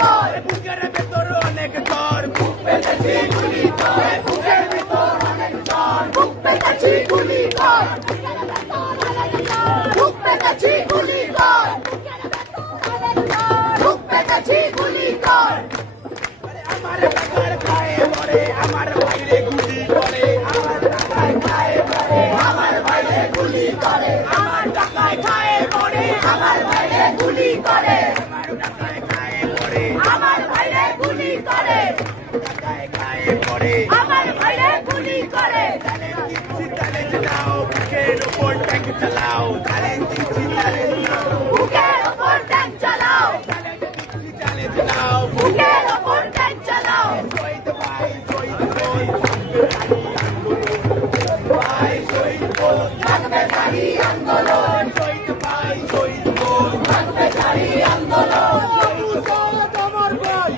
কর, বুকের ভেতর অনেক জ্বর, বুক পেতেছি গুলি কর, বুকের ভেতর অনেক জ্বর, বুক পেতেছি গুলি কর, বুক পেতেছি গুলি কর, বুক পেতেছি গুলি কর। আমার টাকার খায়ে মরে, আমার বাইরে গুলি করে, আমার টাকায় খায় মরে, আমার বাইরে গুলি করে, আমার টাকায় খায়ে মরে, আমার বাইরে গুলি করে, আমার টাকায় খায়ে মরে, আমার বাইরে গুলি করে, টাকায় খায়ে মরে। আমার বাইরে গুলি করে। তালে চালাও, বুকের উপর ট্যাঙ্ক চালাও, তালে চালাও, বুকের ওপর ট্যাঙ্ক চালাও, তালে চালাও, বুকের ওপর ট্যাঙ্ক চালাও, শহীদ ভাই শহীদ বল, ভাই শহীদ বল, থাকবে সারি আন্দোলন, শহীদ ভাই শহীদ বল, থাকবে সারি আন্দোলন। আমার ভাই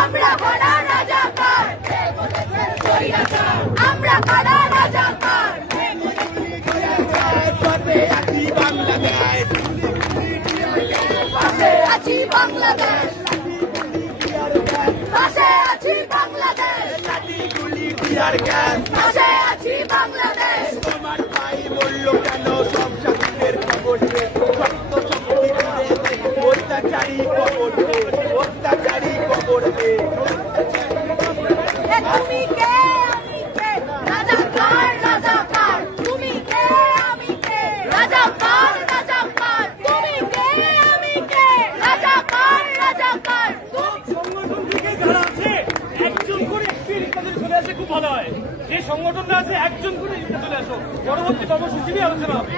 আমরা কারা রাজাকার, আমরা কারা রাজাকার, পাশে আছি বাংলাদেশ, পাশে আছি বাংলাদেশ, পাশে আছি বাংলাদেশ, লাঠি গুলি টিয়ার গ্যাস, পাশে আছি বাংলাদেশ। তোমার ভাই বললো কেন সব শাসনের খবর সে, রক্ত শক্তি দিয়েছে অত্যাচারী খবর সে, অত্যাচারী খবর সে। তুমি কে আমি কে, রাজাকার রাজাকার, তুমি কে আমি কে, রাজাকার রাজাকার, তুমি কে আমি কে, রাজাকার রাজাকার। সংগঠন থেকে যারা আছে একজন করে তাদের চলে আসে খুব ভালো হয়। যে সংগঠনটা আছে একজন করে চলে আসো, পরবর্তী কর্মসূচি নিয়ে আলোচনা হবে।